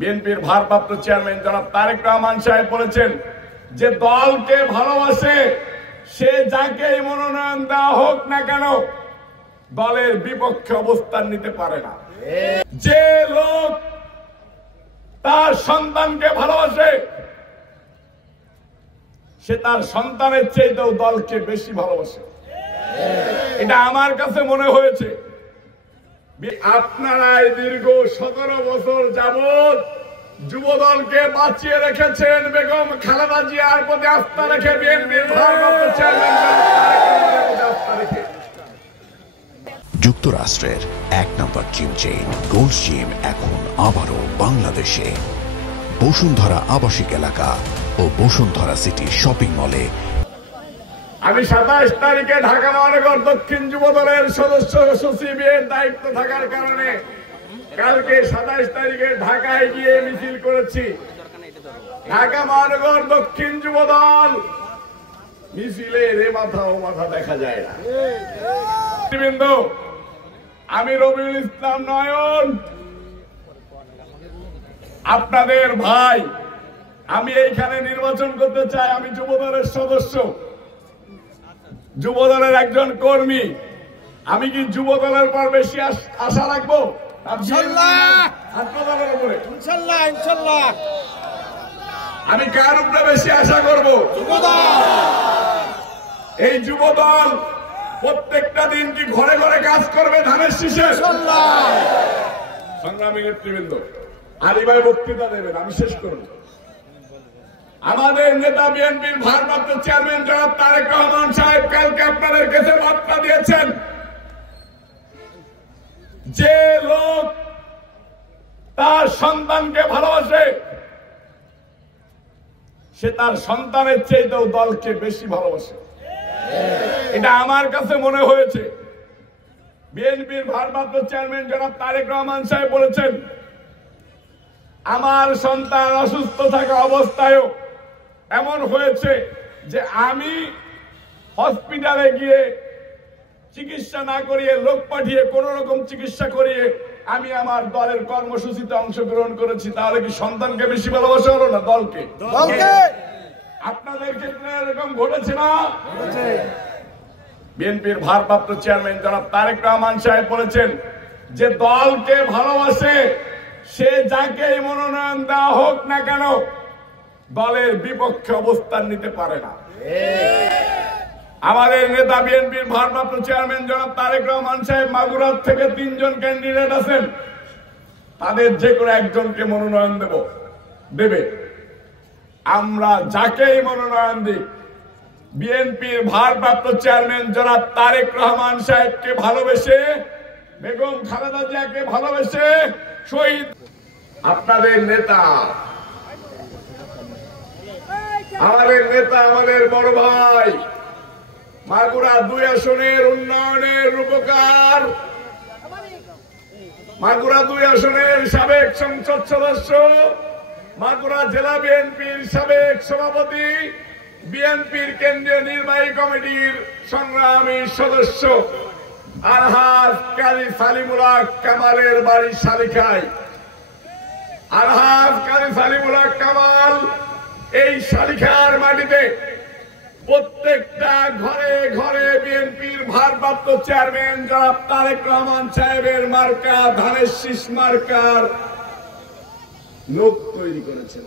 বিএনপির ভারপ্রাপ্ত চেয়ারম্যান জনাব তারেক রহমান সাহেব বলেছেন যে দলকে ভালোবাসে সে যাকেই মনোনয়ন দেওয়া হোক না কেন দলের বিপক্ষে অবস্থান নিতে পারে না। যে লোক তার সন্তানকে ভালোবাসে সে তার সন্তানের চেয়েও দলকে বেশি ভালোবাসে। এটা আমার কাছে মনে হয়েছে। আপনারা দীর্ঘ 17 বছর যাবৎ যুবদলকে বাঁচিয়ে রেখেছেন বেগম খালেদা জিয়ার প্রতি আস্থা রেখে, বিএনপির ভারপ্রাপ্ত চেয়ারম্যান আস্থা রেখে। যুক্তরাষ্ট্রের 1 নম্বর জিম চেইন গোল্ড জিম এখন আবারও বাংলাদেশে বসুন্ধরা আবাসিক এলাকা ও বসুন্ধরা সিটি শপিং মলে। আমি 27 তারিখে ঢাকা মহানগর দক্ষিণ যুবদলের সদস্য সচিবের দায়িত্ব থাকার কারণে কালকে 27 তারিখে ঢাকায় গিয়ে মিছিল করেছি। ঢাকা মহানগর দক্ষিণ যুবদল মিছিলে রে মাথা ও মাথা দেখা যায় না। আমি রবিউল ইসলাম নয়ন, আপনাদের ভাই। আমি এইখানে নির্বাচন করতে চাই। আমি যুবদলের সদস্য, যুবদলের একজন কর্মী। আমি কি যুবদলের পর বেশি আশা রাখবো? আমি কার উপরে বেশি আশা করব? এই যুবদল প্রত্যেকটা দিন কি ঘরে ঘরে কাজ করবে ধানের শীষে? সংগ্রামী নেতৃবৃন্দ, আলী ভাই বক্তৃতা দেবেন, আমি শেষ করব। আমাদের নেতা বিএনপির ভারপ্রাপ্ত চেয়ারম্যান জনাব তারেক রহমান সাহেব কালকে আপনাদের কাছে বার্তা দিয়েছেন যে লোক তার সন্তানকে ভালোবাসে সে তার সন্তানের চেয়েও দলকে বেশি ভালোবাসে। এটা আমার কাছে মনে হয়েছে। বিএনপির ভারপ্রাপ্ত চেয়ারম্যান জনাব তারেক রহমান সাহেব বলেছেন আমার সন্তান অসুস্থ থাকা অবস্থায়ও এমন হয়েছে যে আমি হসপিটালে গিয়ে চিকিৎসা না করিয়ে লোক পাঠিয়ে কোন রকম চিকিৎসা করিয়ে আমি আমার দলের কর্মসূচিতে অংশগ্রহণ করেছি। তাহলে কি সন্তানকে বেশি ভালোবাসা হলো না দলকে? আপনাদের ক্ষেত্রে এরকম ঘটেছে না? বিএনপির ভারপ্রাপ্ত চেয়ারম্যান জনাব তারেক রহমান সাহেব বলেছেন যে দলকে ভালোবাসে সে যাকেই মনোনয়ন দেওয়া হোক না কেন দলের বিপক্ষে অবস্থান নিতে পারে না। আমাদের নেতা বিএনপির ভারপ্রাপ্ত চেয়ারম্যান জনাব তারেক রহমান সাহেব মাগুরাত থেকে 3 জন ক্যান্ডিডেট আছেন, তাদের যে কোনো একজনকে মনোনয়ন দেবে। আমরা যাকেই মনোনয়ন দিই বিএনপির ভারপ্রাপ্ত চেয়ারম্যান জনাব তারেক রহমান সাহেবকে ভালোবেসে, বেগম খালেদা জিয়াকে ভালোবেসে শহীদ আপনাদের নেতা, আমাদের বড় ভাই, মাগুরা 2 আসনের উন্নয়নের রূপকার, মাগুরা 2 আসনের সাবেক সংসদ সদস্য, মাগুরা জেলা বিএনপির সাবেক সভাপতি, বিএনপির কেন্দ্রীয় নির্বাহী কমিটির সংগ্রামী সদস্য আলহাজ কাজী সালিমুল্লাহ কামালের বাড়ি শালিখায়। আলহাজ কাজী সালিমুল্লাহ কামাল এই শালিখার মাটিতে প্রত্যেকটা ঘরে ঘরে বিএনপির ভারপ্রাপ্ত চেয়ারম্যান জনাব তারেক রহমান সাহেবের মার্কা ধানের শীষ মার্কার লোক তৈরি করেছেন।